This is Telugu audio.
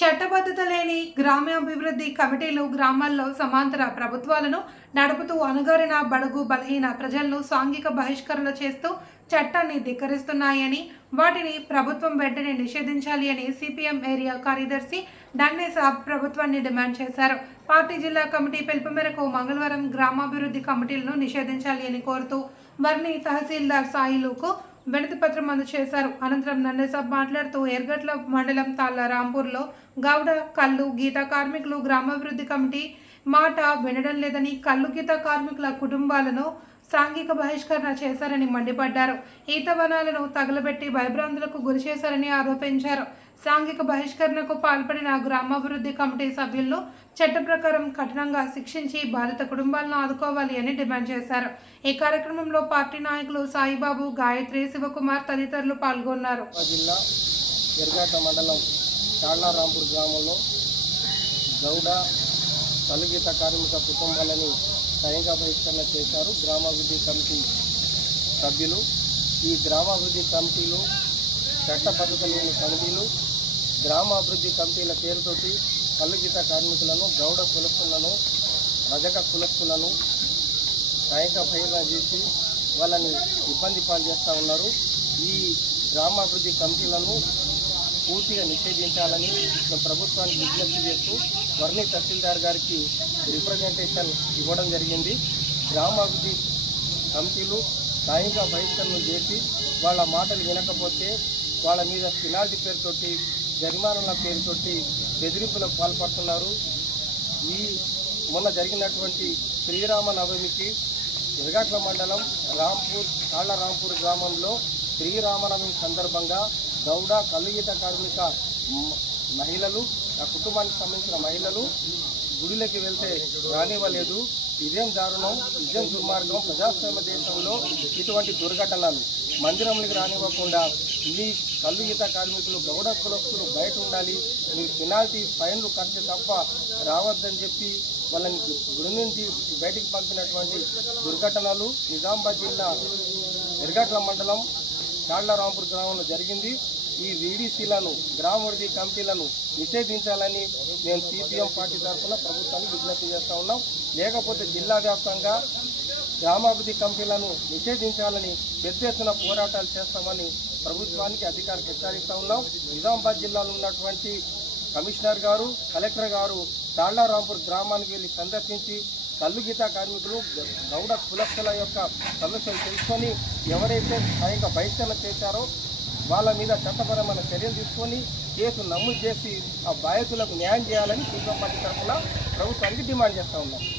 చట్టబద్ధత లేని గ్రామాభివృద్ధి కమిటీలు గ్రామాల్లో సమాంతర ప్రభుత్వాలను నడుపుతూ అణగారిన బడుగు బలహీన ప్రజలను సాంఘిక బహిష్కరణ చేస్తూ చట్టాన్ని ధిక్కరిస్తున్నాయని, వాటిని ప్రభుత్వం వెంటనే నిషేధించాలి అని సిపిఎం ఏరియా కార్యదర్శి డన్నే సాబ్ ప్రభుత్వాన్ని డిమాండ్ చేశారు. పార్టీ జిల్లా కమిటీ పిలుపు మేరకు మంగళవారం గ్రామాభివృద్ధి కమిటీలను నిషేధించాలి అని కోరుతూ వర్ని తహసీల్దార్ సాయిలుకు వినతి పత్రం అందజేశారు. అనంతరం నన్నేసాబ్ మాట్లాడుతూ ఎర్గట్ల మండలం తాళ్ల రాంపూర్లో గౌడ కల్లు గీత కార్మికులు గ్రామాభివృద్ధి కమిటీ మాట వినడం లేదని, కల్లు గీత కార్మికుల కుటుంబాలను సాంఘిక బహిష్కరణ చేశారని మండిపడ్డారు. ఈత వనాలను తగలబెట్టి భయభ్రాంతులకు గురి చేశారని ఆరోపించారు. సాంఘిక బహిష్కరణకు పాల్పడిన గ్రామాభివృద్ధి కమిటీ సభ్యులను చట్ట ప్రకారం కఠినంగా శిక్షించి బాధిత కుటుంబాలను ఆదుకోవాలి అని డిమాండ్ చేశారు. ఈ కార్యక్రమంలో పార్టీ నాయకులు సాయిబాబు, గాయత్రి, శివకుమార్ తదితరులు పాల్గొన్నారు. జిల్లా ఎర్గట్ల మండలం తాళ్లారాంపూర్ గ్రామంలో గౌడ కలుగీత కార్మిక కుటుంబాలని స్వయంగా బహిష్కరణ చేశారు గ్రామాభివృద్ధి కమిటీ సభ్యులు. ఈ గ్రామాభివృద్ధి కమిటీలు చట్టబద్ధత లేని కమిటీలు గ్రామాభివృద్ధి కమిటీల పేరుతోటి కలుగీత కార్మికులను, గౌడ కులస్తులను, రజక కులస్తులను స్వయంగా బహిష్కరణ చేసి వాళ్ళని ఇబ్బంది పాలు చేస్తూ ఉన్నారు. ఈ గ్రామాభివృద్ధి కమిటీలను పూర్తిగా నిషేధించాలని మేము ప్రభుత్వానికి విజ్ఞప్తి చేస్తూ వర్ని తహసీల్దార్ గారికి రిప్రజెంటేషన్ ఇవ్వడం జరిగింది. గ్రామాభివృద్ధి కమిటీలు సాయంగా బహిష్కరణ చేసి వాళ్ళ మాటలు వినకపోతే వాళ్ళ మీద పెనాల్టీ పేరుతోటి, జరిమానాల పేరుతోటి బెదిరింపులకు పాల్పడుతున్నారు. ఈ మొన్న జరిగినటువంటి శ్రీరామనవమికి ఎర్గట్ల మండలం తాళ్లారాంపూర్ గ్రామంలో శ్రీరామనవమి సందర్భంగా గౌడ కలుగీత కార్మిక మహిళలు, ఆ కుటుంబానికి సంబంధించిన మహిళలు గుడిలోకి వెళ్తే రానివ్వలేదు. ఇదేం దారుణం, ఇదేం దుర్మార్గం. ప్రజాస్వామ్య దేశంలో ఇటువంటి దుర్ఘటనలు మందిరంలోకి రానివ్వకుండా ఈ కలుగీత కార్మికులు, గౌడ కులస్తులు బయట ఉండాలి, మీరు పెనాల్టీ ఫైన్లు కడితే తప్ప రావద్దని చెప్పి వాళ్ళని గుడి నుంచి బయటికి పంపినటువంటి దుర్ఘటనలు నిజామాబాద్ జిల్లా ఎర్గట్ల మండలం తాళ్లారాంపూర్ గ్రామంలో జరిగింది. ఈ వీడీసీలను, గ్రామాభివృద్ధి కమిటీలను నిషేధించాలని మేము సిపిఎం పార్టీ తరఫున ప్రభుత్వానికి విజ్ఞప్తి చేస్తూ ఉన్నాం. లేకపోతే జిల్లా వ్యాప్తంగా గ్రామాభివృద్ధి కమిటీలను నిషేధించాలని పెద్ద ఎత్తున పోరాటాలు చేస్తామని ప్రభుత్వానికి అధికారులు హెచ్చరిస్తూ ఉన్నాం. నిజామాబాద్ జిల్లాలో ఉన్నటువంటి కమిషనర్ గారు, కలెక్టర్ గారు తాళ్లారాంపూర్ గ్రామానికి వెళ్ళి సందర్శించి కల్లుగీత కార్మికులు, గౌడ కులస్తుల యొక్క సమస్యలు తెలుసుకొని ఎవరైతే స్వయంగా బహిష్కరణ చేశారో వాళ్ళ మీద చట్టపరమైన చర్యలు తీసుకొని కేసు నమోదు చేసి ఆ బాధితులకు న్యాయం చేయాలని సిపిఎం పార్టీ తరఫున ప్రభుత్వానికి డిమాండ్ చేస్తూ ఉన్నాం.